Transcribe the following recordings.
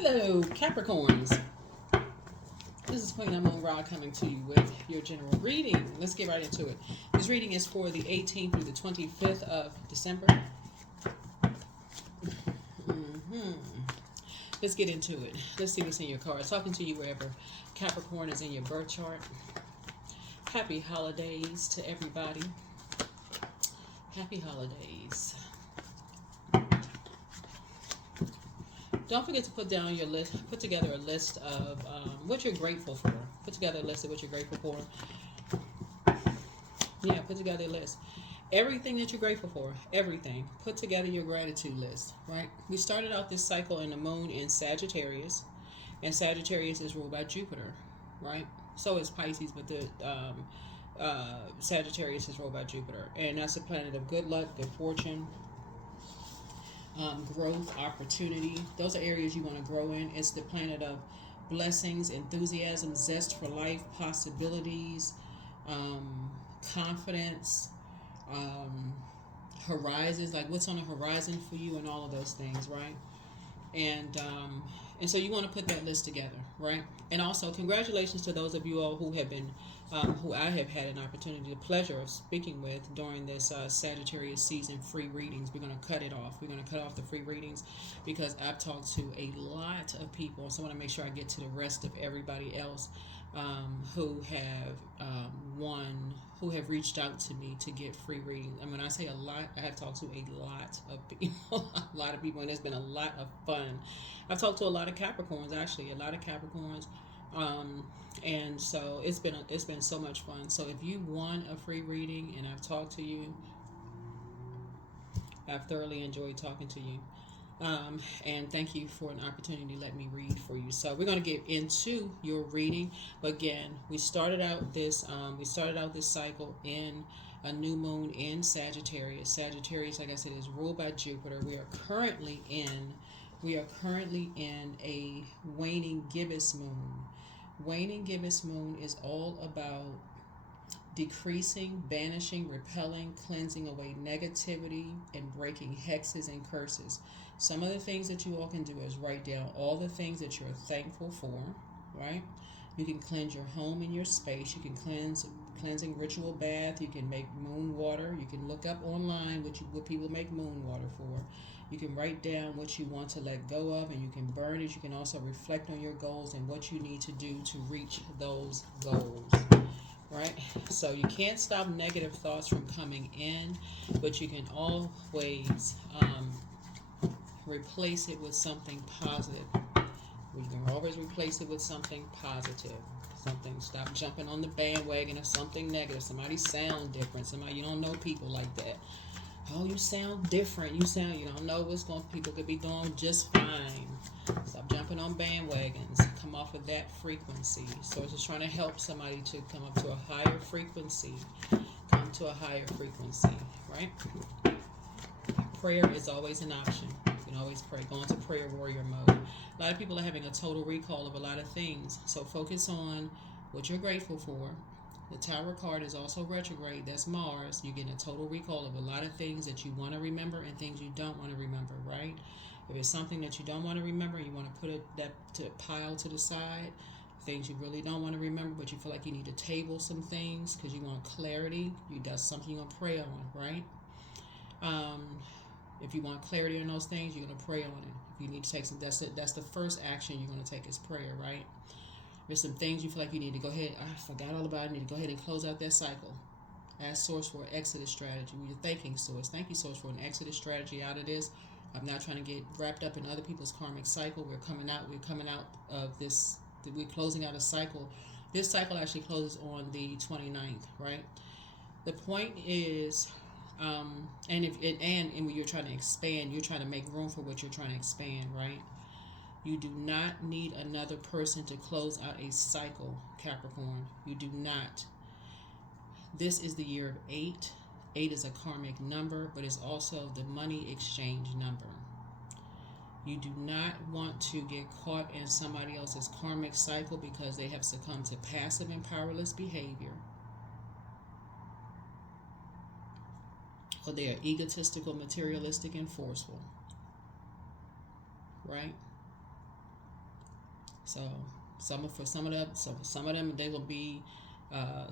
Hello, Capricorns. This is Queen Amun Ra coming to you with your general reading. Let's get right into it. This reading is for the 18th through the 25th of December. Let's get into it. Let's see what's in your cards. Talking to you wherever Capricorn is in your birth chart. Happy holidays to everybody. Happy holidays. Don't forget to put down your list. Put together a list of what you're grateful for. Put together a list of what you're grateful for. Yeah, put together a list. Everything that you're grateful for. Everything. Put together your gratitude list. Right. We started out this cycle in the moon in Sagittarius, and Sagittarius is ruled by Jupiter. Right. So is Pisces, but the Sagittarius is ruled by Jupiter, and that's a planet of good luck, good fortune. Growth, opportunity. Those are areas you want to grow in. It's the planet of blessings, enthusiasm, zest for life, possibilities, confidence, horizons, like what's on the horizon for you and all of those things, right? And so you want to put that list together, right? And also, congratulations to those of you all who have been, who I have had an opportunity, the pleasure of speaking with during this Sagittarius season free readings. We're going to cut it off. We're going to cut off the free readings because I've talked to a lot of people. So I want to make sure I get to the rest of everybody else who have reached out to me to get free readings. And when I say a lot, I have talked to a lot of people, a lot of people, and it's been a lot of fun. I've talked to a lot of Capricorns, actually, a lot of Capricorns, and so it's been so much fun. So if you want a free reading and I've talked to you, I've thoroughly enjoyed talking to you. And thank you for an opportunity to let me read for you. So we're going to get into your reading. But again, we started out this cycle in a new moon in Sagittarius. Sagittarius, like I said, is ruled by Jupiter. We are currently in a waning gibbous moon. Waning gibbous moon is all about decreasing, banishing, repelling, cleansing away negativity, and breaking hexes and curses. Some of the things that you all can do is write down all the things that you're thankful for, right? You can cleanse your home and your space. You can cleansing ritual bath. You can make moon water. You can look up online what people make moon water for. You can write down what you want to let go of, and you can burn it. You can also reflect on your goals and what you need to do to reach those goals. Right? So you can't stop negative thoughts from coming in, but you can always replace it with something positive. You can always replace it with something positive. Stop jumping on the bandwagon of something negative. Somebody sound different. Somebody, you don't know people like that. Oh, you sound different. You don't know what's going on. People could be doing just fine. Stop jumping on bandwagons. Come off of that frequency. So it's just trying to help somebody to come up to a higher frequency. Come to a higher frequency, right? Prayer is always an option. You can always pray. Go into prayer warrior mode. A lot of people are having a total recall of a lot of things. So focus on what you're grateful for. The Tower card is also retrograde. That's Mars. You're getting a total recall of a lot of things that you want to remember and things you don't want to remember, right? If it's something that you don't want to remember, you want to put that to pile to the side. Things you really don't want to remember, but you feel like you need to table some things because you want clarity. That's something you're going to pray on, right? If you want clarity on those things, you're going to pray on it. If you need to take some, that's the first action you're going to take is prayer, right? There's some things you feel like you need to go ahead. I forgot all about it. I need to go ahead and close out that cycle. Ask Source for an exodus strategy. You're thanking Source. Thank you, Source, for an exodus strategy out of this. I'm not trying to get wrapped up in other people's karmic cycle. We're coming out of this. We're closing out a cycle. This cycle actually closes on the 29th, right? The point is, and when you're trying to expand, you're trying to make room for what you're trying to expand, right? You do not need another person to close out a cycle, Capricorn. You do not. This is the year of 8. 8 is a karmic number, but it's also the money exchange number. You do not want to get caught in somebody else's karmic cycle because they have succumbed to passive and powerless behavior. Or they are egotistical, materialistic, and forceful. Right? So some of them they will be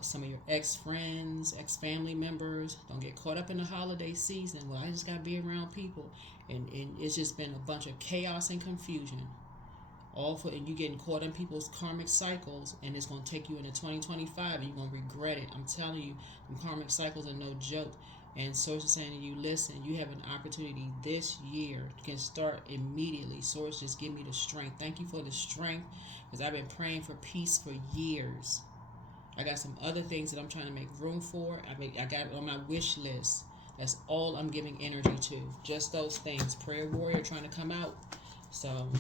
some of your ex-friends, ex-family members. Don't get caught up in the holiday season. Well, I just got to be around people. And it's just been a bunch of chaos and confusion. And you getting caught in people's karmic cycles, and it's going to take you into 2025, and you're going to regret it. I'm telling you, the karmic cycles are no joke. And Source is saying to you, listen, you have an opportunity this year. You can start immediately. Source, just give me the strength. Thank you for the strength, because I've been praying for peace for years. I got some other things that I'm trying to make room for. I got it on my wish list. That's all I'm giving energy to. Just those things. Prayer warrior trying to come out. So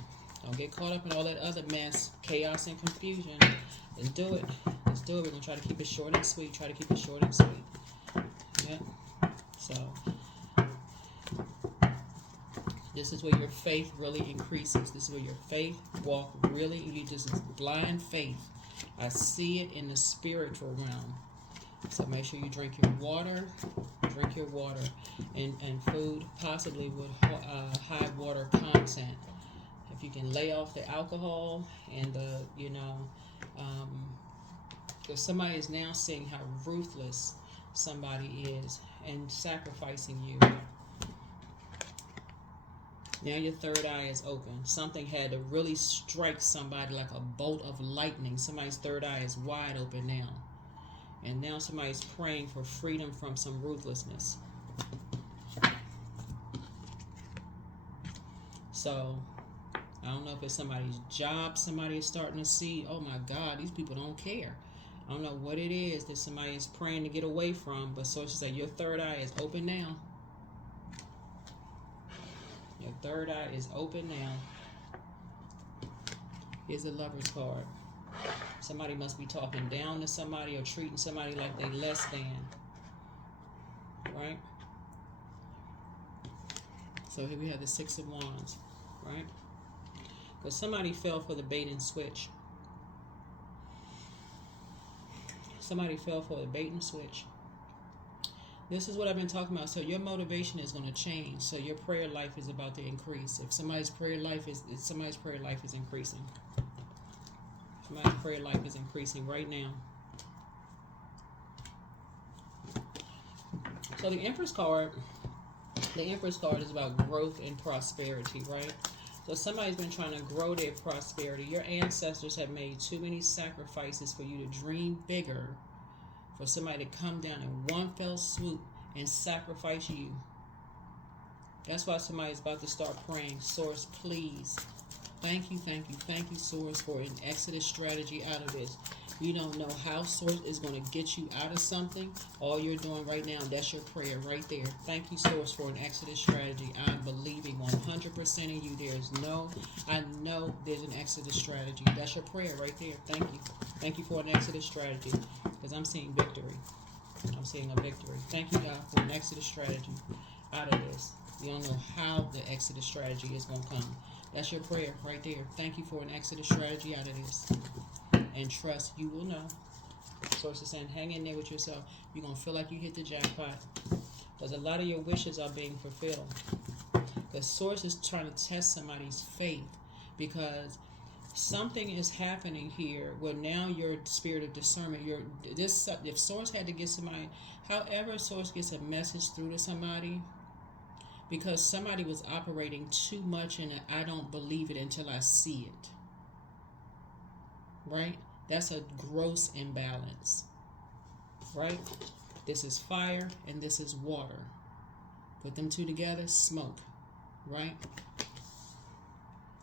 don't get caught up in all that other mess, chaos and confusion. Let's do it. Let's do it. We're going to try to keep it short and sweet. Try to keep it short and sweet. Yeah. So this is where your faith really increases. This is where your faith walk really, you just blind faith. I see it in the spiritual realm. So make sure you drink your water. Drink your water and food, possibly with high water content. If you can lay off the alcohol and the, because somebody is now seeing how ruthless somebody is and sacrificing you. Now your third eye is open. Something had to really strike somebody like a bolt of lightning. Somebody's third eye is wide open now. And now somebody's praying for freedom from some ruthlessness. So I don't know if it's somebody's job somebody is starting to see, oh my God, these people don't care. I don't know what it is that somebody is praying to get away from, but sources say your third eye is open now. Your third eye is open now. Here's the Lover's card. Somebody must be talking down to somebody or treating somebody like they less than. Right? So here we have the Six of Wands. Right? Because somebody fell for the bait and switch. Somebody fell for the bait and switch. This is what I've been talking about. So your motivation is going to change. So your prayer life is about to increase. If somebody's prayer life is increasing. Somebody's prayer life is increasing right now. So the Empress card is about growth and prosperity, right? So somebody's been trying to grow their prosperity. Your ancestors have made too many sacrifices for you to dream bigger, for somebody to come down in one fell swoop and sacrifice you. That's why somebody's about to start praying, Source, please. Thank you, Source, for an exodus strategy out of this. You don't know how Source is going to get you out of something. All you're doing right now, that's your prayer right there. Thank you, Source, for an exodus strategy. I'm believing 100% in you. I know there's an exodus strategy. That's your prayer right there. Thank you. Thank you for an exodus strategy, because I'm seeing victory. I'm seeing a victory. Thank you, God, for an exodus strategy out of this. You don't know how the exodus strategy is going to come. That's your prayer right there. Thank you for an exodus strategy out of this. And trust, you will know. Source is saying, hang in there with yourself. You're going to feel like you hit the jackpot. Because a lot of your wishes are being fulfilled. The Source is trying to test somebody's faith. Because something is happening here where now your spirit of discernment, if Source had to get somebody, however Source gets a message through to somebody, because somebody was operating too much in it, I don't believe it until I see it. Right? That's a gross imbalance. Right? This is fire and this is water. Put them two together, smoke. Right?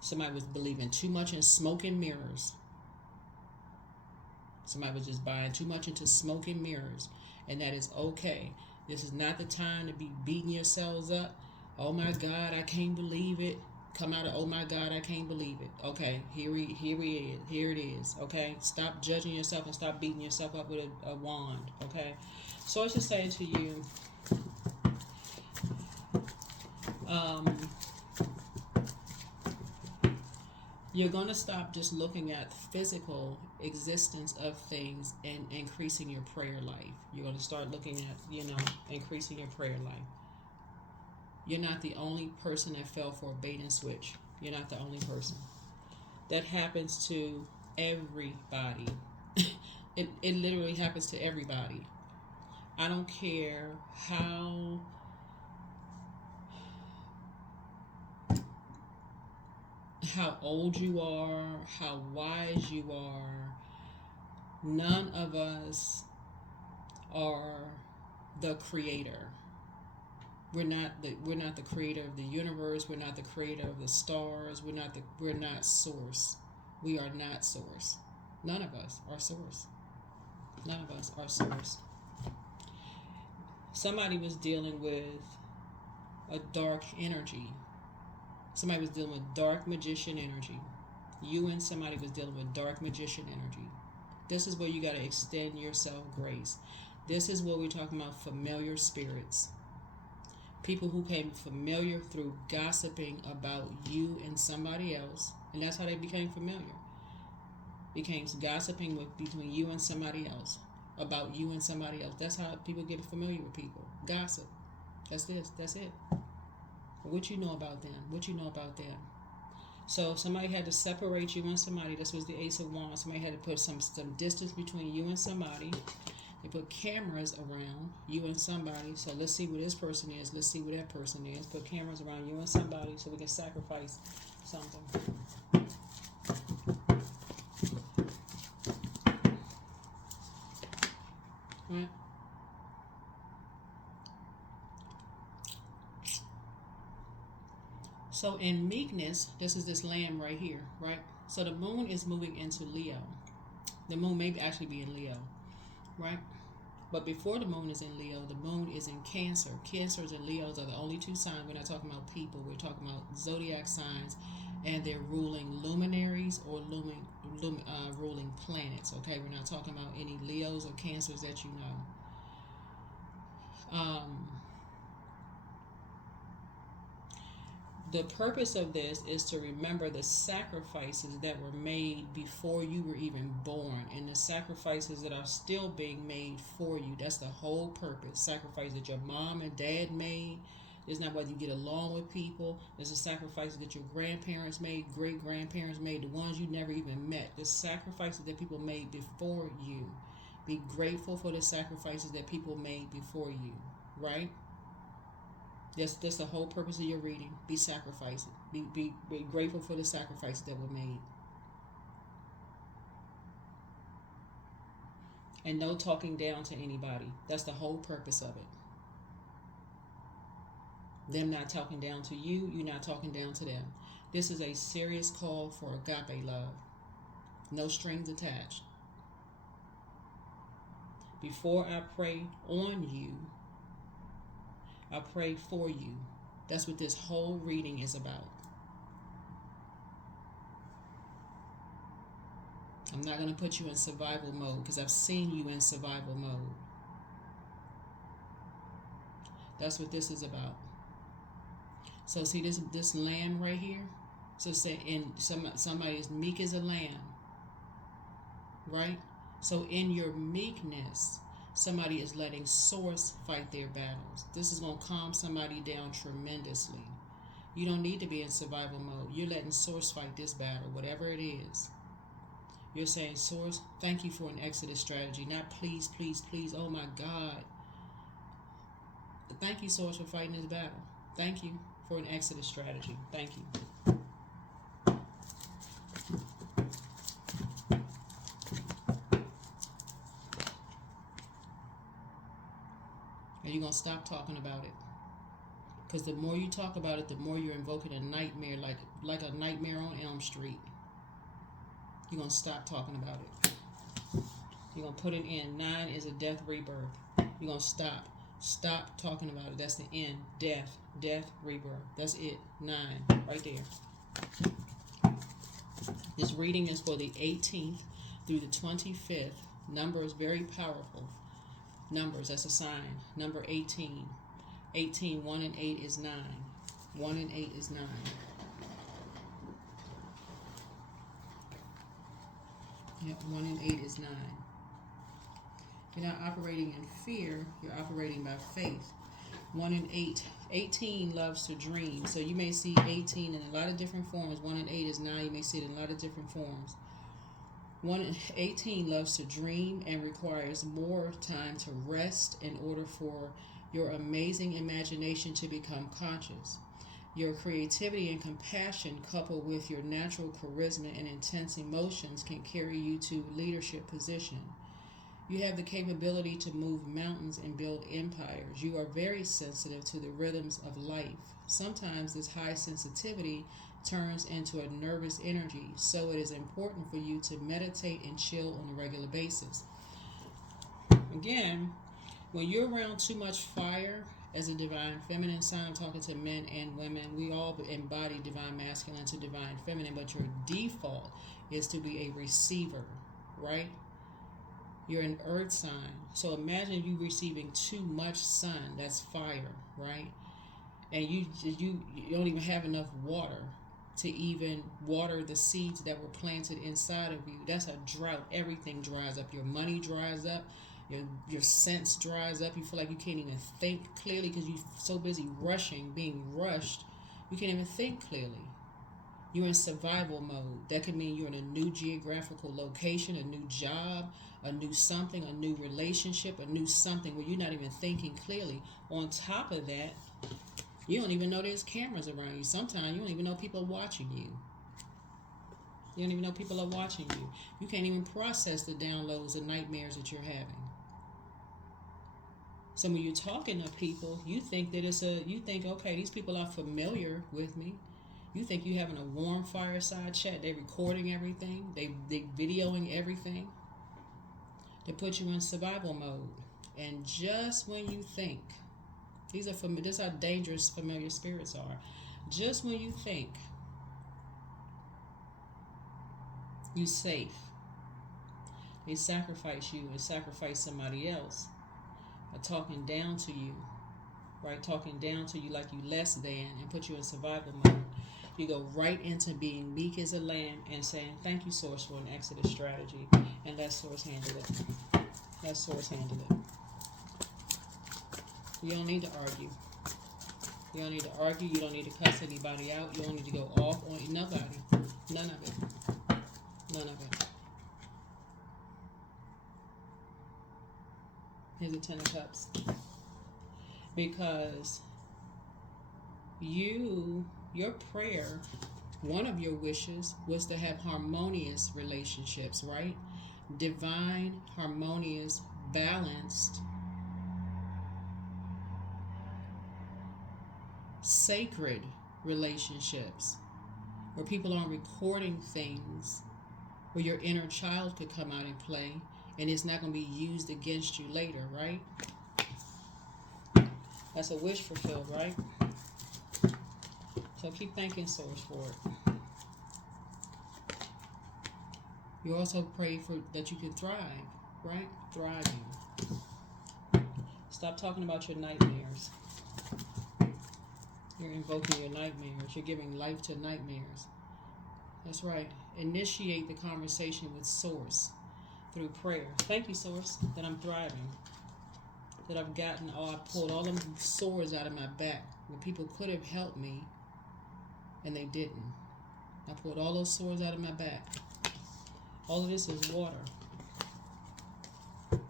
Somebody was believing too much in smoke and mirrors. Somebody was just buying too much into smoke and mirrors. And that is okay. This is not the time to be beating yourselves up. Oh my God, I can't believe it. Come out of, oh my God, I can't believe it. Okay, here it is. Okay, stop judging yourself and stop beating yourself up with a wand. Okay, so I should say to you, you're going to stop just looking at physical existence of things and increasing your prayer life. You're going to start looking at, increasing your prayer life. You're not the only person that fell for a bait and switch. You're not the only person. that happens to everybody. It literally happens to everybody. I don't care how old you are, how wise you are. None of us are the creator. We're not the creator of the universe. We're not the creator of the stars. We're not source. We are not source. None of us are source. None of us are source. Somebody was dealing with a dark energy. Somebody was dealing with dark magician energy. You and somebody was dealing with dark magician energy. This is where you got to extend yourself grace. This is what we're talking about, familiar spirits. People who came familiar through gossiping about you and somebody else. And that's how they became familiar. Became gossiping between you and somebody else. About you and somebody else. That's how people get familiar with people. Gossip. That's it. What you know about them. What you know about them. So somebody had to separate you and somebody. This was the Ace of Wands. Somebody had to put some distance between you and somebody. They put cameras around you and somebody. So let's see where this person is. Let's see where that person is. Put cameras around you and somebody so we can sacrifice something. Right? So in meekness, this is this lamb right here, right? So the moon is moving into Leo. The moon may actually be in Leo, right? But before the moon is in Leo, the moon is in Cancer. Cancers and Leos are the only two signs. We're not talking about people. We're talking about zodiac signs and their ruling luminaries or ruling planets, okay? We're not talking about any Leos or Cancers that you know. The purpose of this is to remember the sacrifices that were made before you were even born, and the sacrifices that are still being made for you. That's the whole purpose. Sacrifices that your mom and dad made. It's not whether you get along with people. There's the sacrifices that your grandparents made, great-grandparents made, the ones you never even met. The sacrifices that people made before you. Be grateful for the sacrifices that people made before you, right? That's the whole purpose of your reading. Be sacrificing. Be grateful for the sacrifices that were made. And no talking down to anybody. That's the whole purpose of it. Them not talking down to you, you not talking down to them. This is a serious call for agape love. No strings attached. Before I pray on you, I pray for you. That's what this whole reading is about. I'm not going to put you in survival mode because I've seen you in survival mode. That's what this is about. So see this lamb right here? So say somebody is meek as a lamb. Right? So in your meekness, somebody is letting source fight their battles. This is going to calm somebody down tremendously. You don't need to be in survival mode. You're letting source fight this battle, whatever it is. You're saying, source, thank you for an exodus strategy. Not please, please, please. Oh my God. Thank you, source, for fighting this battle. Thank you for an exodus strategy. Thank you. You're going to stop talking about it. Because the more you talk about it, the more you're invoking a nightmare, like a nightmare on Elm Street. You're going to stop talking about it. You're going to put it in. 9 is a death rebirth. You're going to stop. Stop talking about it. That's the end. Death. Death, rebirth. That's it. 9. Right there. This reading is for the 18th through the 25th. Number is very powerful. Numbers, that's a sign. Number 18. 18, 1 and 8 is 9. 1 and 8 is 9. Yep, 1 and 8 is 9. You're not operating in fear, you're operating by faith. 1 and 8. 18 loves to dream. So you may see 18 in a lot of different forms. 1 and 8 is 9. You may see it in a lot of different forms. 18 loves to dream and requires more time to rest in order for your amazing imagination to become conscious. Your creativity and compassion, coupled with your natural charisma and intense emotions, can carry you to leadership position. You have the capability to move mountains and build empires. You are very sensitive to the rhythms of life. Sometimes this high sensitivity turns into a nervous energy, so it is important for you to meditate and chill on a regular basis. Again, when you're around too much fire as a divine feminine sign, I'm talking to men and women, we all embody divine masculine to divine feminine, but your default is to be a receiver, right? You're an earth sign. So imagine you receiving too much sun, that's fire, right? And you don't even have enough water to even water the seeds that were planted inside of you. That's a drought. Everything dries up. Your money dries up. Your sense dries up. You feel like you can't even think clearly because you're so busy being rushed. You can't even think clearly. You're in survival mode. That could mean you're in a new geographical location, a new job, a new something, a new relationship, a new something where you're not even thinking clearly. On top of that, you don't even know there's cameras around you. Sometimes you don't even know people are watching you. You don't even know people are watching you. You can't even process the downloads and nightmares that you're having. So when you're talking to people, you think that okay, these people are familiar with me. You think you're having a warm fireside chat. They're recording everything. They videoing everything. They put you in survival mode. And just when you think, this is how dangerous familiar spirits are. Just when you think you're safe, they sacrifice you and sacrifice somebody else by talking down to you, right? Talking down to you like you less than and put you in survival mode. You go right into being meek as a lamb and saying, thank you, Source, for an exodus strategy. And let Source handle it. Let Source handle it. You don't need to argue. You don't need to argue. You don't need to cuss anybody out. You don't need to go off on nobody. None of it. None of it. Here's a 10 of Cups. Because your prayer, one of your wishes was to have harmonious relationships, right? Divine, harmonious, balanced, sacred relationships where people aren't recording things, where your inner child could come out and play and it's not going to be used against you later, right? That's a wish fulfilled, right? So keep thanking Source for it. You also pray for that you can thrive, right? Thriving. Stop talking about your nightmares. You're invoking your nightmares. You're giving life to nightmares. That's right. Initiate the conversation with Source through prayer. Thank you, Source, that I'm thriving. That I pulled all them swords out of my back when people could have helped me and they didn't. I pulled all those swords out of my back. All of this is water.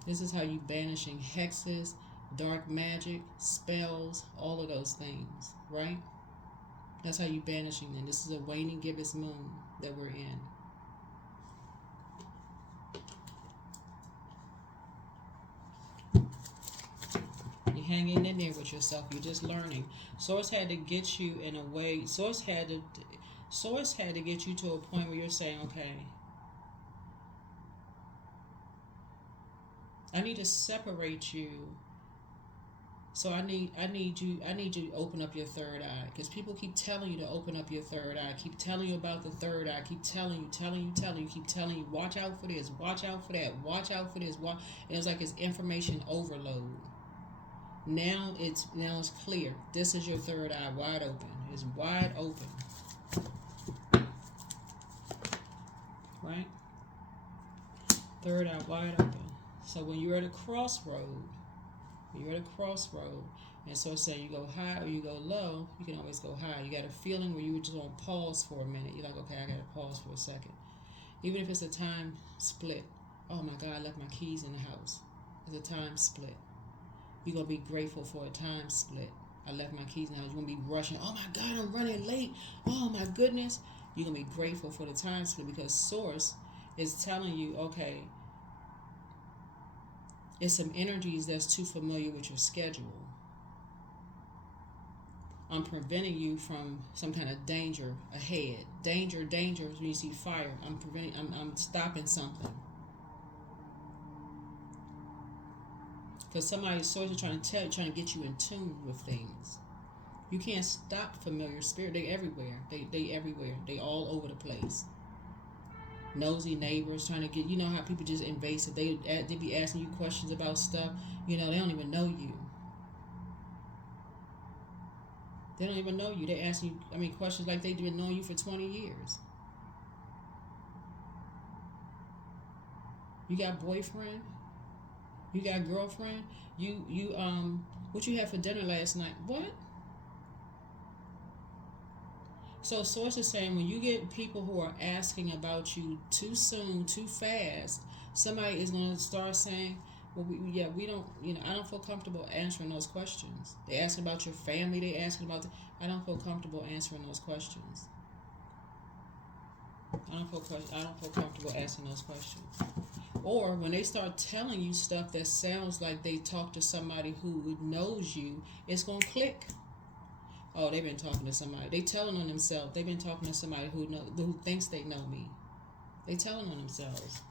This is how you banishing hexes, dark magic, spells, all of those things, right? That's how you banishing them. This is a waning gibbous moon that we're in. You're hanging in there with yourself. You're just learning. Source had to get you in a way. Source had to get you to a point where you're saying, okay, I need to separate you. So I need you to open up your third eye, because people keep telling you to open up your third eye. Keep telling you about the third eye. Keep telling you, keep telling you, watch out for this, watch out for that, watch out for this. And it's like it's information overload. Now it's clear. This is your third eye, wide open. It's wide open. Right? Third eye wide open. So when you're at a crossroad, And so it's saying you go high or you go low, you can always go high. You got a feeling where you were just on pause for a minute. You're like, okay, I got to pause for a second. Even if it's a time split. Oh my God, I left my keys in the house. It's a time split. You're going to be grateful for a time split. I left my keys in the house. You're going to be rushing. Oh my God, I'm running late. Oh my goodness. You're going to be grateful for the time split because Source is telling you, okay, it's some energies that's too familiar with your schedule. I'm preventing you from some kind of danger ahead. Danger when you see fire. I'm stopping something. Because somebody's source is trying to get you in tune with things. You can't stop familiar spirit. They everywhere. They everywhere. They all over the place. Nosy neighbors trying to get, you know how people just invasive. They be asking you questions about stuff. You know, they don't even know you. They don't even know you. They ask you, questions like they've been knowing you for 20 years. You got boyfriend? You got girlfriend? What you had for dinner last night? What? So Source is saying when you get people who are asking about you too soon, too fast, somebody is going to start saying, well, we don't, I don't feel comfortable answering those questions. They asking about your family. They asking about, I don't feel comfortable answering those questions. I don't feel comfortable asking those questions. Or when they start telling you stuff that sounds like they talk to somebody who knows you, it's going to click. Oh, they've been talking to somebody. They telling on themselves. They've been talking to somebody who thinks they know me. They telling on themselves.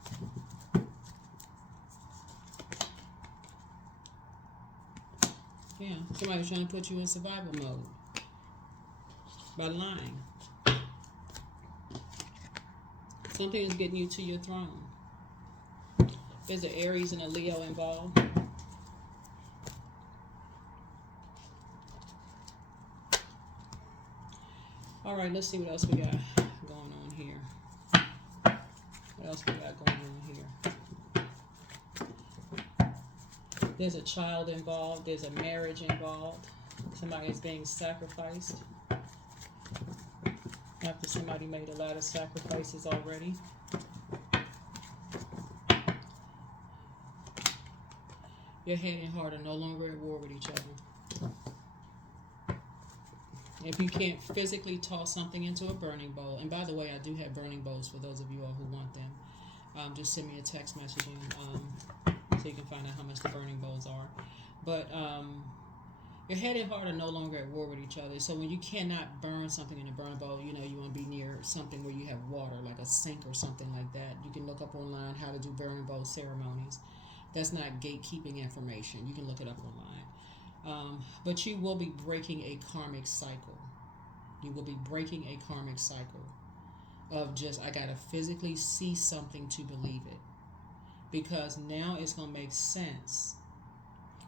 Yeah, somebody's trying to put you in survival mode by lying. Something is getting you to your throne. There's an Aries and a Leo involved. All right, let's see what else we got going on here. What else we got going on here? There's a child involved. There's a marriage involved. Somebody is being sacrificed. After somebody made a lot of sacrifices already. Your head and heart are no longer at war with each other. If you can't physically toss something into a burning bowl, and by the way, I do have burning bowls for those of you all who want them. Just send me a text message so you can find out how much the burning bowls are. But your head and heart are no longer at war with each other. So when you cannot burn something in a burning bowl, you want to be near something where you have water, like a sink or something like that. You can look up online how to do burning bowl ceremonies. That's not gatekeeping information. You can look it up online. But you will be breaking a karmic cycle. You will be breaking a karmic cycle of just, I got to physically see something to believe it. Because now it's going to make sense.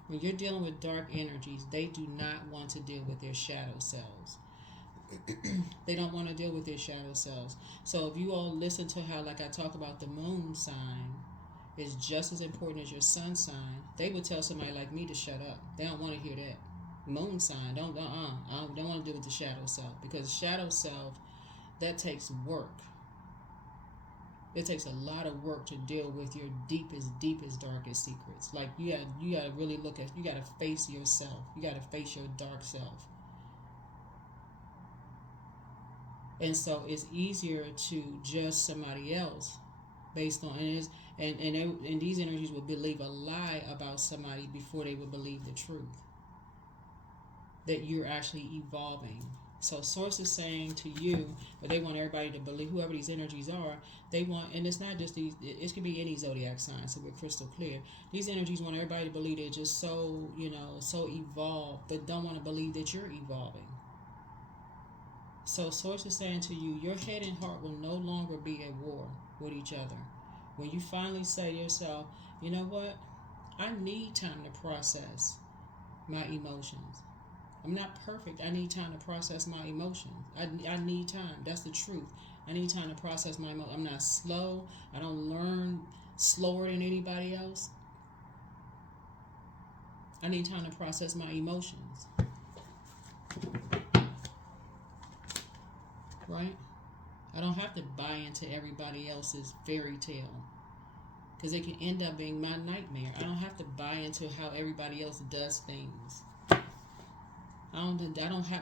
When you're dealing with dark energies, they do not want to deal with their shadow selves. They don't want to deal with their shadow selves. So if you all listen to how, like I talk about the moon sign, is just as important as your sun sign, they would tell somebody like me to shut up. They don't want to hear that. Moon sign, don't want to deal with the shadow self, because shadow self, that takes work. It takes a lot of work to deal with your deepest, darkest secrets. Like you got to really you got to face yourself. You got to face your dark self. And so it's easier to judge somebody else based on and these energies will believe a lie about somebody before they will believe the truth. That you're actually evolving. So Source is saying to you, but they want everybody to believe, whoever these energies are, they want, and it's not just these, it could be any zodiac sign, so we're crystal clear. These energies want everybody to believe they're just so, so evolved, but don't want to believe that you're evolving. So Source is saying to you, your head and heart will no longer be at war with each other. When you finally say to yourself, you know what? I need time to process my emotions. I'm not perfect. I need time to process my emotions. I need time. That's the truth. I need time to process my emotions. I'm not slow. I don't learn slower than anybody else. I need time to process my emotions. Right? I don't have to buy into everybody else's fairy tale, because it can end up being my nightmare. I don't have to buy into how everybody else does things.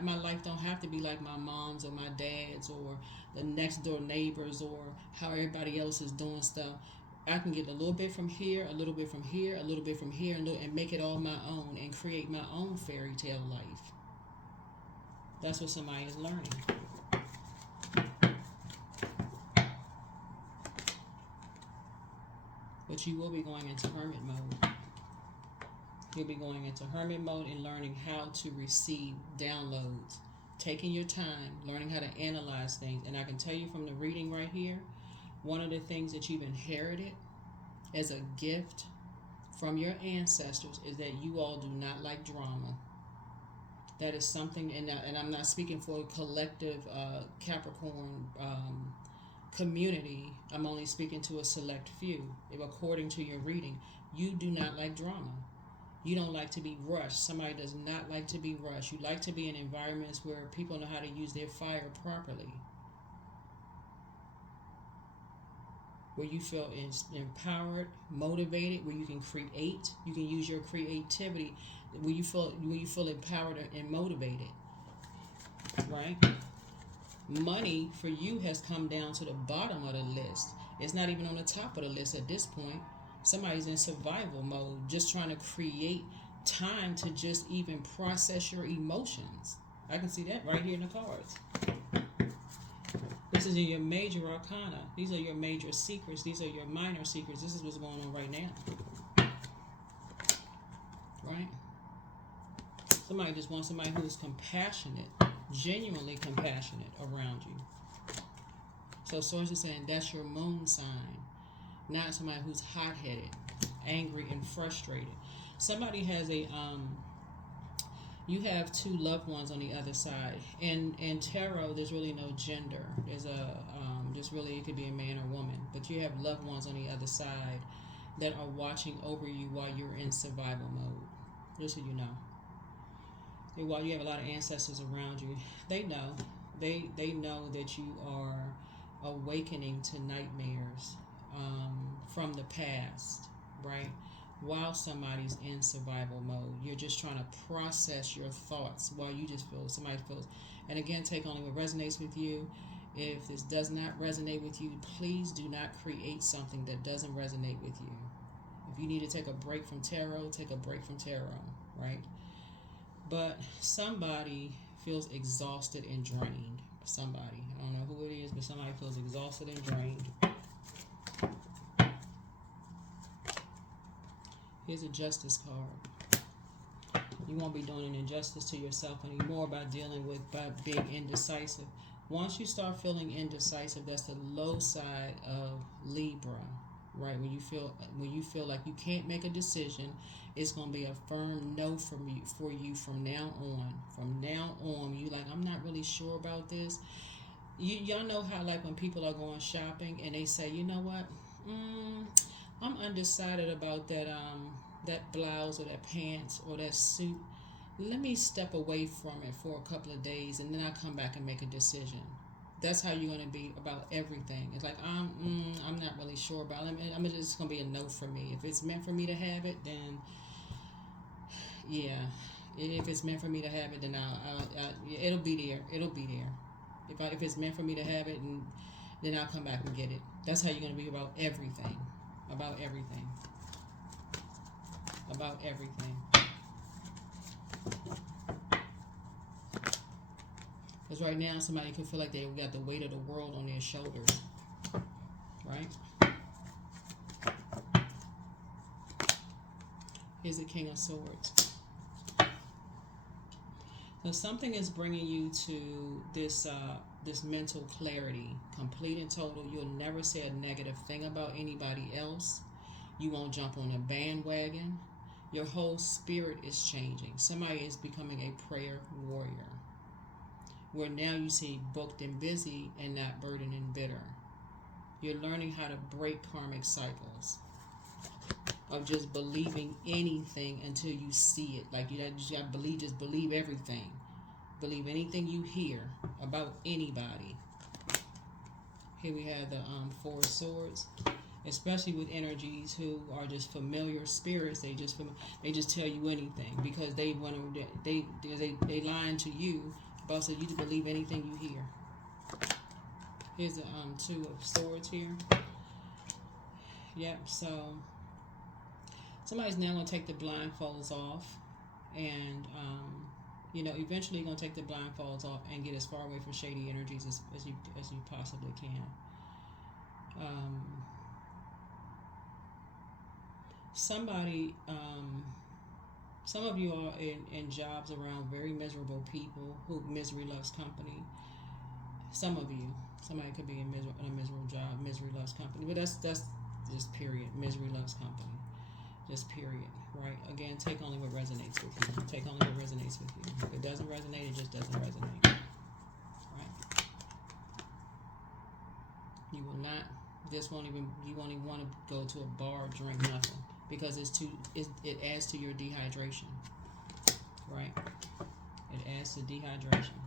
My life don't have to be like my mom's or my dad's or the next door neighbors or how everybody else is doing stuff. I can get a little bit from here, a little bit from here, a little bit from here, and make it all my own and create my own fairy tale life. That's what somebody is learning. But you will be going into hermit mode. You'll be going into hermit mode and learning how to receive downloads. Taking your time, learning how to analyze things. And I can tell you from the reading right here, one of the things that you've inherited as a gift from your ancestors is that you all do not like drama. That is something, and I'm not speaking for a collective Capricorn community. I'm only speaking to a select few. If according to your reading, you do not like drama. You don't like to be rushed. Somebody does not like to be rushed. You like to be in environments where people know how to use their fire properly. Where you feel empowered, motivated, where you can create, you can use your creativity, where you feel empowered and motivated. Right? Money for you has come down to the bottom of the list. It's not even on the top of the list at this point. Somebody's in survival mode, just trying to create time to just even process your emotions. I can see that right here in the cards. This is your major arcana. These are your major secrets. These are your minor secrets. This is what's going on right now. Right? Somebody just wants somebody who's compassionate, genuinely compassionate around you. So Source is saying that's your moon sign. Not somebody who's hot-headed, angry, and frustrated. Somebody has you have two loved ones on the other side. And in tarot, there's really no gender. There's just really, it could be a man or woman. But you have loved ones on the other side that are watching over you while you're in survival mode. Just so you know. And while you have a lot of ancestors around you, they know. They know that you are awakening to nightmares from the past, right? While somebody's in survival mode, you're just trying to process your thoughts while you just feel somebody feels. And again, take only what resonates with you. If this does not resonate with you, please do not create something that doesn't resonate with you. If you need to take a break from tarot, take a break from tarot, right? But somebody feels exhausted and drained. Somebody, I don't know who it is, but somebody feels exhausted and drained. Here's a justice card. You won't be doing an injustice to yourself anymore by being indecisive. Once you start feeling indecisive, that's the low side of Libra, right? When you feel like you can't make a decision, it's gonna be a firm no for you from now on. From now on, you like, I'm not really sure about this. Y'all know how like when people are going shopping and they say, you know what, I'm undecided about that blouse or that pants or that suit. Let me step away from it for a couple of days and then I'll come back and make a decision. That's how you're going to be about everything. It's like, I'm not really sure about it. I'm just going to be a no for me. If it's meant for me to have it, then yeah. If it's meant for me to have it, then it'll be there. It'll be there. If it's meant for me to have it, and then I'll come back and get it. That's how you're going to be about everything. About everything. About everything. Because right now, somebody could feel like they got the weight of the world on their shoulders. Right? Here's the King of Swords. So something is bringing you to this mental clarity, complete and total. You'll never say a negative thing about anybody else. You won't jump on a bandwagon. Your whole spirit is changing. Somebody is becoming a prayer warrior. Where now you see booked and busy and not burdened and bitter. You're learning how to break karmic cycles. of just believing anything until you see it. Like you gotta believe, just believe everything. Believe anything you hear about anybody. Here we have the Four of Swords. Especially with energies who are just familiar spirits, they just tell you anything because they want to. They lying to you about so you to believe anything you hear. Here's the Two of Swords here. Yep. So somebody's now gonna take the blindfolds off, and eventually you're gonna take the blindfolds off and get as far away from shady energies as you possibly can. Somebody, some of you are in jobs around very miserable people who misery loves company. Some of you, somebody could be in a miserable job, misery loves company, but that's just period. Misery loves company, just period. Right? Again, take only what resonates with you. Take only what resonates with you. If it doesn't resonate, it just doesn't resonate. Right? You will not. You won't even want to go to a bar, drink nothing. Because it adds to your dehydration, right? It adds to dehydration.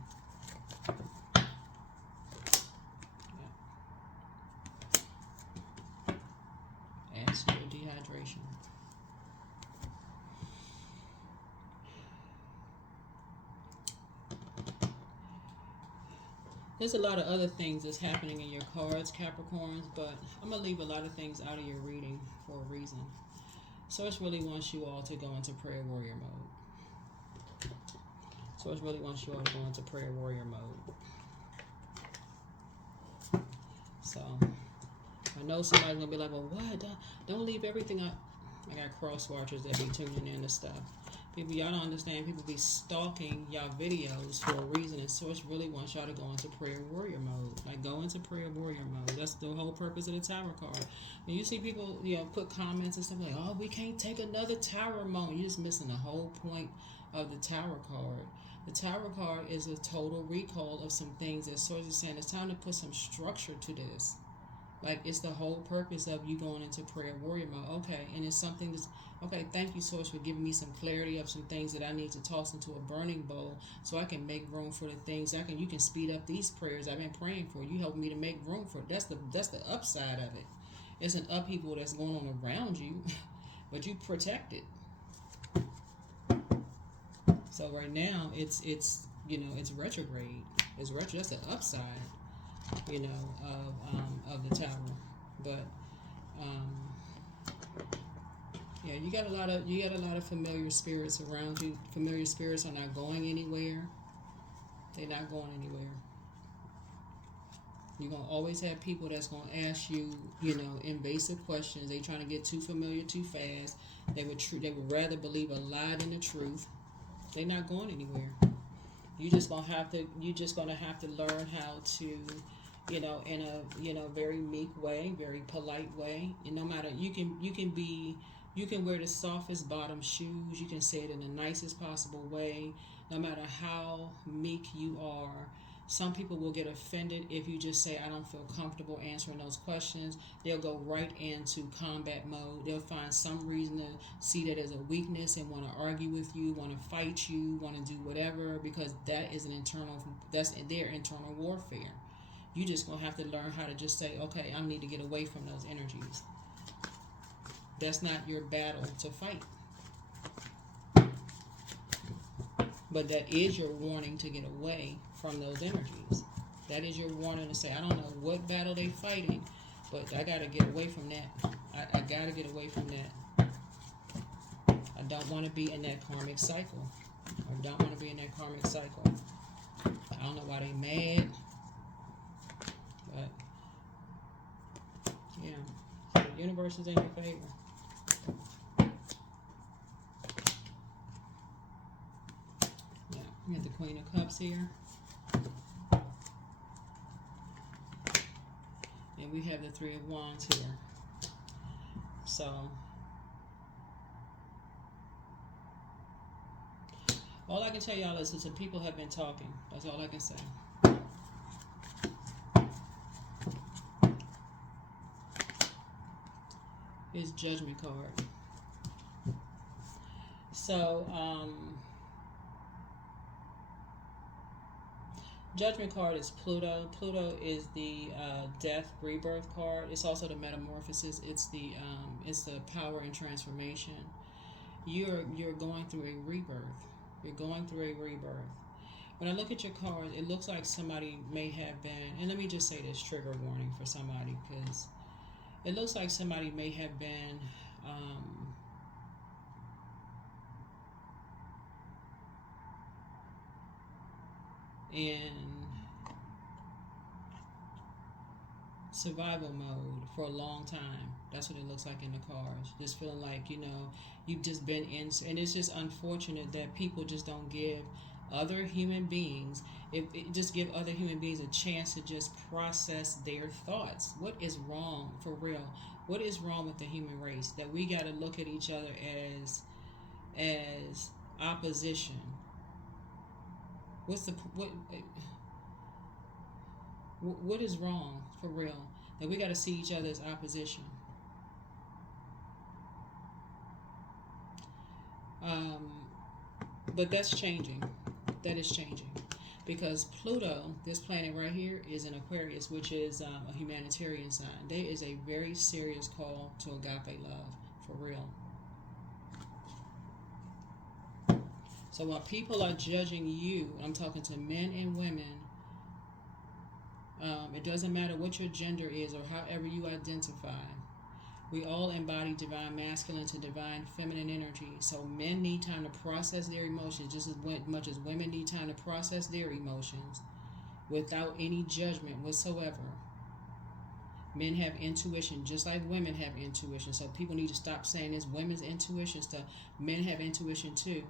Yeah. Adds to your dehydration. There's a lot of other things that's happening in your cards, Capricorns, but I'm going to leave a lot of things out of your reading for a reason. Source really wants you all to go into prayer warrior mode. Source really wants you all to go into prayer warrior mode. So, I know somebody's going to be like, well, what? Don't leave everything up. I got cross watchers that be tuning in to stuff. People, y'all don't understand. People be stalking y'all videos for a reason, and Source really wants y'all to go into prayer warrior mode. Like, go into prayer warrior mode. That's the whole purpose of the Tower card. When you see people, put comments and stuff like, oh, we can't take another Tower moment. You're just missing the whole point of the Tower card. The Tower card is a total recall of some things that Source is saying. It's time to put some structure to this. Like, it's the whole purpose of you going into prayer warrior mode. Okay, and it's something that's, okay, thank you, Source, for giving me some clarity of some things that I need to toss into a burning bowl so I can make room for the things. You can speed up these prayers I've been praying for. You help me to make room for it. That's the upside of it. It's an upheaval that's going on around you, but you protect it. So right now, it's retrograde. It's retro. That's the upside. Of the Tower, but you got a lot of familiar spirits around you. Familiar spirits are not going anywhere. They're not going anywhere. You're gonna always have people that's gonna ask you, invasive questions. They trying to get too familiar too fast. They would rather believe a lie than the truth. They're not going anywhere. You're just gonna have to learn how to. In a very meek way, very polite way. And no matter, you can wear the softest bottom shoes. You can say it in the nicest possible way. No matter how meek you are, some people will get offended if you just say, I don't feel comfortable answering those questions. They'll go right into combat mode. They'll find some reason to see that as a weakness and want to argue with you, want to fight you, want to do whatever, because that's their internal warfare. You just gonna have to learn how to just say, okay, I need to get away from those energies. That's not your battle to fight. But that is your warning to get away from those energies. That is your warning to say, I don't know what battle they fighting, but I gotta get away from that. I gotta get away from that. I don't want to be in that karmic cycle. I don't want to be in that karmic cycle. I don't know why they mad. But yeah, so the universe is in your favor. Yeah, we have the Queen of Cups here, and we have the Three of Wands here. So all I can tell y'all is that some people have been talking. That's all I can say. His Judgment card. So, Judgment card is Pluto. Pluto is the death, rebirth card. It's also the metamorphosis. It's the power and transformation. You're going through a rebirth. You're going through a rebirth. When I look at your cards, it looks like somebody may have been, and let me just say this, trigger warning for somebody, because it looks like somebody may have been in survival mode for a long time. That's what it looks like in the cards. Just feeling like, you've just been in, and it's just unfortunate that people just don't give other human beings, just give other human beings a chance to just process their thoughts. What is wrong, for real? What is wrong with the human race that we got to look at each other as opposition? What is wrong, for real, that we got to see each other as opposition? But that's changing. That is changing, because Pluto, this planet right here, is in Aquarius, which is a humanitarian sign. There is a very serious call to agape love, for real. So while people are judging you, I'm talking to men and women. It doesn't matter what your gender is or however you identify. We all embody divine masculine to divine feminine energy. So men need time to process their emotions just as much as women need time to process their emotions without any judgment whatsoever. Men have intuition just like women have intuition. So people need to stop saying it's women's intuition stuff. Men have intuition too.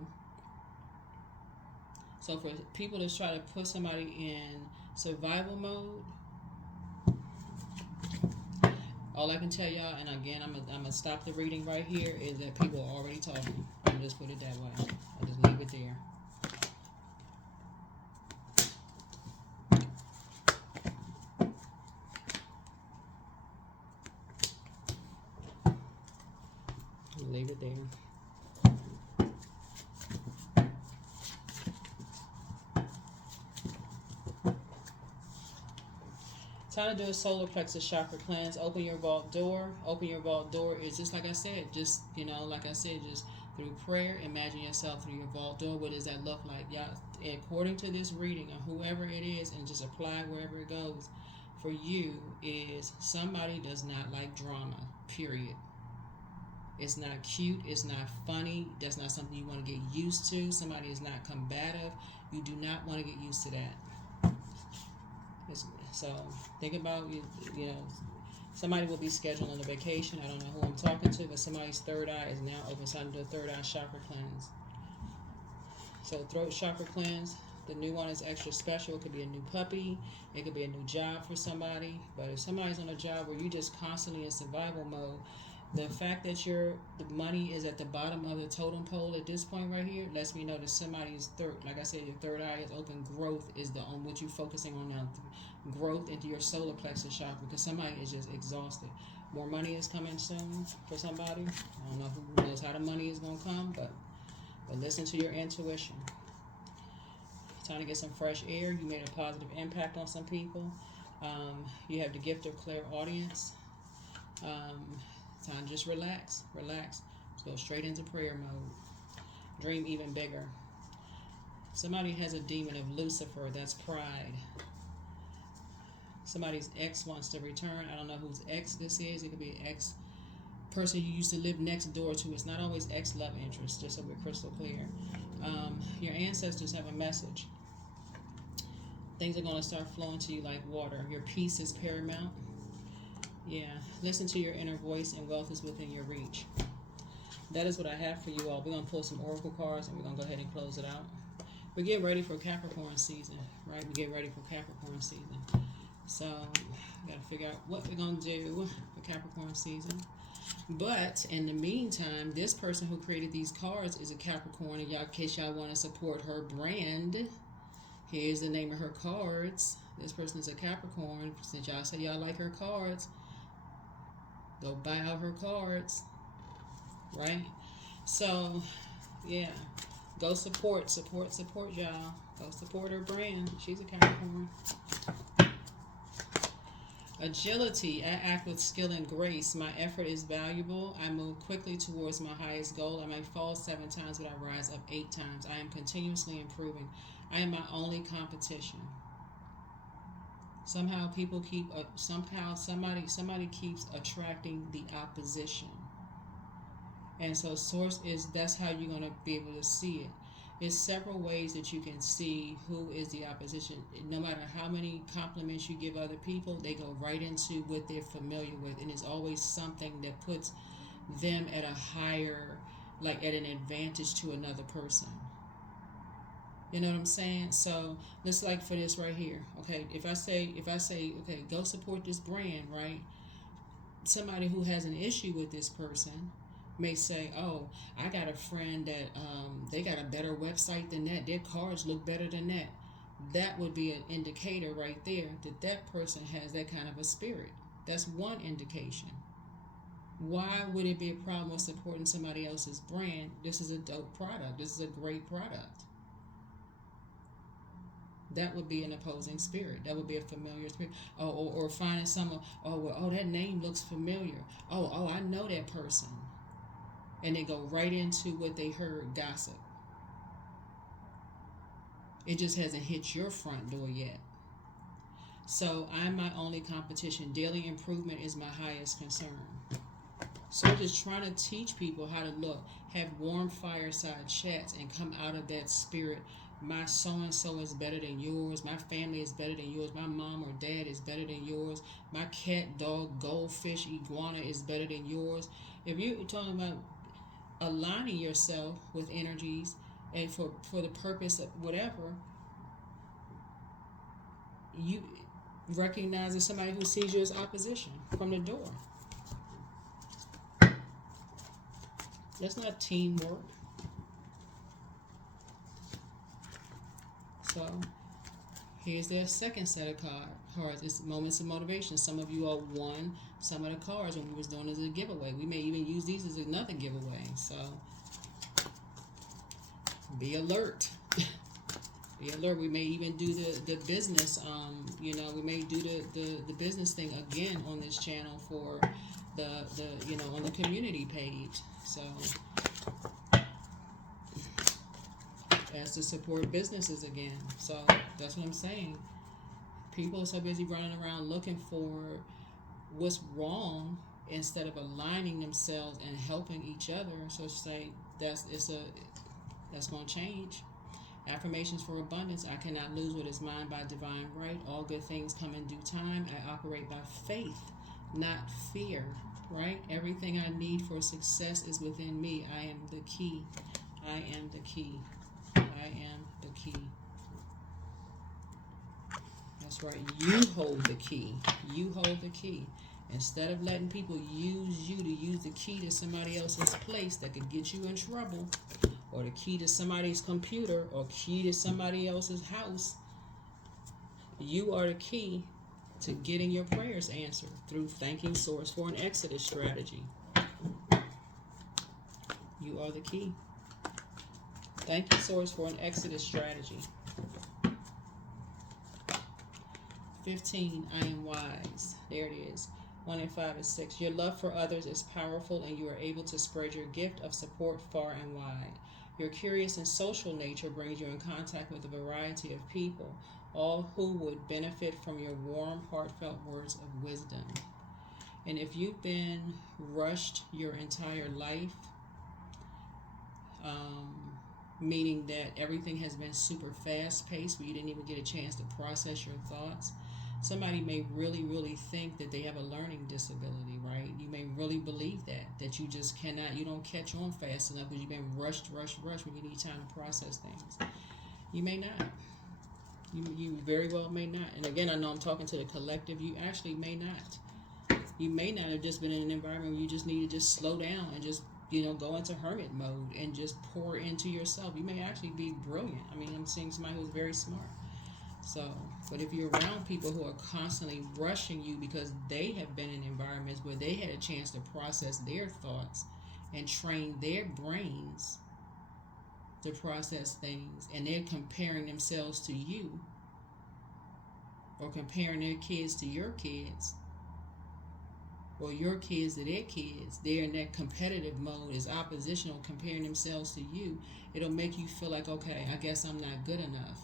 So for people to try to put somebody in survival mode, all I can tell y'all, and again, I'm gonna stop the reading right here, is that people are already talking. I'll just put it that way. I'll just leave it there. Leave it there. Time to do a solar plexus chakra cleanse. Open your vault door. Open your vault door is just like I said, just through prayer, imagine yourself through your vault door. What does that look like? Y'all, according to this reading, or whoever it is, and just apply wherever it goes, for you is somebody does not like drama, period. It's not cute. It's not funny. That's not something you want to get used to. Somebody is not combative. You do not want to get used to that. So think about, somebody will be scheduling a vacation. I don't know who I'm talking to, but somebody's third eye is now open. So I'm doing a third eye chakra cleanse. So throat chakra cleanse. The new one is extra special. It could be a new puppy. It could be a new job for somebody. But if somebody's on a job where you're just constantly in survival mode, the fact that the money is at the bottom of the totem pole at this point right here lets me know that somebody's like I said, your third eye is open. Growth is on what you're focusing on now. Growth into your solar plexus chakra, because somebody is just exhausted. More money is coming soon for somebody. I don't know who knows how the money is going to come, but listen to your intuition. Time to get some fresh air. You made a positive impact on some people. You have the gift of clairaudience. Time to just relax. Let's go straight into prayer mode. Dream even bigger. Somebody has a demon of Lucifer. That's pride. Somebody's ex wants to return. I don't know whose ex this is. It could be an ex person you used to live next door to. It's not always ex love interest, just so we're crystal clear. Your ancestors have a message. Things are going to start flowing to you like water. Your peace is paramount. Yeah, listen to your inner voice, and wealth is within your reach. That is what I have for you all. We're going to pull some oracle cards, and we're going to go ahead and close it out. We're getting ready for Capricorn season, right? We're getting ready for Capricorn season. So, we got to figure out what we're going to do for Capricorn season. But, in the meantime, this person who created these cards is a Capricorn. And in case y'all want to support her brand, here's the name of her cards. This person is a Capricorn. Since y'all say y'all like her cards, go buy out her cards, right? So Yeah. Go support, y'all. Go support her brand. She's a Capricorn. Agility. I act with skill and grace. My effort is valuable. I move quickly towards my highest goal. I may fall 7 times, but I rise up 8 times. I am continuously improving. I am my only competition. Somehow people keep. Somehow somebody keeps attracting the opposition. And so source is, that's how you're going to be able to see it. There's several ways that you can see who is the opposition. No matter how many compliments you give other people, they go right into what they're familiar with. And it's always something that puts them at a higher, like at an advantage to another person. You know what I'm saying? So let's, like for this right here. Okay, if I say, okay, go support this brand, right? Somebody who has an issue with this person may say, oh, I got a friend that they got a better website than that. Their cars look better than that. That would be an indicator right there that that person has that kind of a spirit. That's one indication. Why would it be a problem with supporting somebody else's brand? This is a dope product. This is a great product. That would be an opposing spirit. That would be a familiar spirit. Oh, or finding someone, oh, that name looks familiar. Oh, I know that person. And they go right into what they heard, gossip. It just hasn't hit your front door yet. So I'm my only competition. Daily improvement is my highest concern. So just trying to teach people how to look, have warm fireside chats and come out of that spirit. My so-and-so is better than yours. My family is better than yours. My mom or dad is better than yours. My cat, dog, goldfish, iguana is better than yours. If you're talking about aligning yourself with energies and for the purpose of whatever, you recognizing somebody who sees you as opposition from the door. That's not teamwork. So here's their second set of cards. It's moments of motivation. Some of you all won some of the cards when we was doing as a giveaway. We may even use these as another giveaway. So be alert. Be alert. We may even do the business. We may do the business thing again on this channel for the on the community page. So as to support businesses again. So that's what I'm saying. People are so busy running around looking for what's wrong instead of aligning themselves and helping each other. So say that's going to change. Affirmations for abundance. I cannot lose what is mine by divine right. All good things come in due time. I operate by faith, not fear. Right? Everything I need for success is within me. I am the key. I am the key. I am the key. That's right. You hold the key. You hold the key. Instead of letting people use you to use the key to somebody else's place that could get you in trouble, or the key to somebody's computer, or key to somebody else's house, you are the key to getting your prayers answered through thanking Source for an exodus strategy. You are the key. Thank you, Source, for an exodus strategy. 15, I am wise. There it is. 1 and 5 and 6. Your love for others is powerful, and you are able to spread your gift of support far and wide. Your curious and social nature brings you in contact with a variety of people, all who would benefit from your warm, heartfelt words of wisdom. And if you've been rushed your entire life, meaning that everything has been super fast-paced, where you didn't even get a chance to process your thoughts, somebody may really, really think that they have a learning disability, right? You may really believe that you just cannot, you don't catch on fast enough because you've been rushed when you need time to process things. You may not. You very well may not. And again, I know I'm talking to the collective. You actually may not. You may not have just been in an environment where you just need to just slow down and just, go into hermit mode and just pour into yourself. You may actually be brilliant. I mean, I'm seeing somebody who's very smart. So, but if you're around people who are constantly rushing you because they have been in environments where they had a chance to process their thoughts and train their brains, to process things, and they're comparing themselves to you, or comparing their kids to your kids, or your kids to their kids. They're in that competitive mode, is oppositional, comparing themselves to you. It'll make you feel like, okay, I guess I'm not good enough.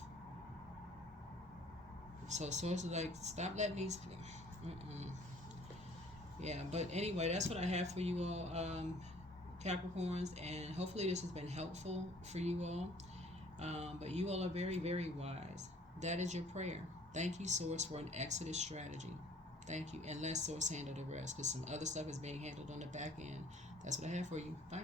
So sources like, stop letting these yeah, but anyway, that's what I have for you all, Capricorns, and hopefully this has been helpful for you all. But you all are very, very wise. That is your prayer. Thank you, Source, for an exodus strategy. Thank you. And let Source handle the rest, because some other stuff is being handled on the back end. That's what I have for you. Bye.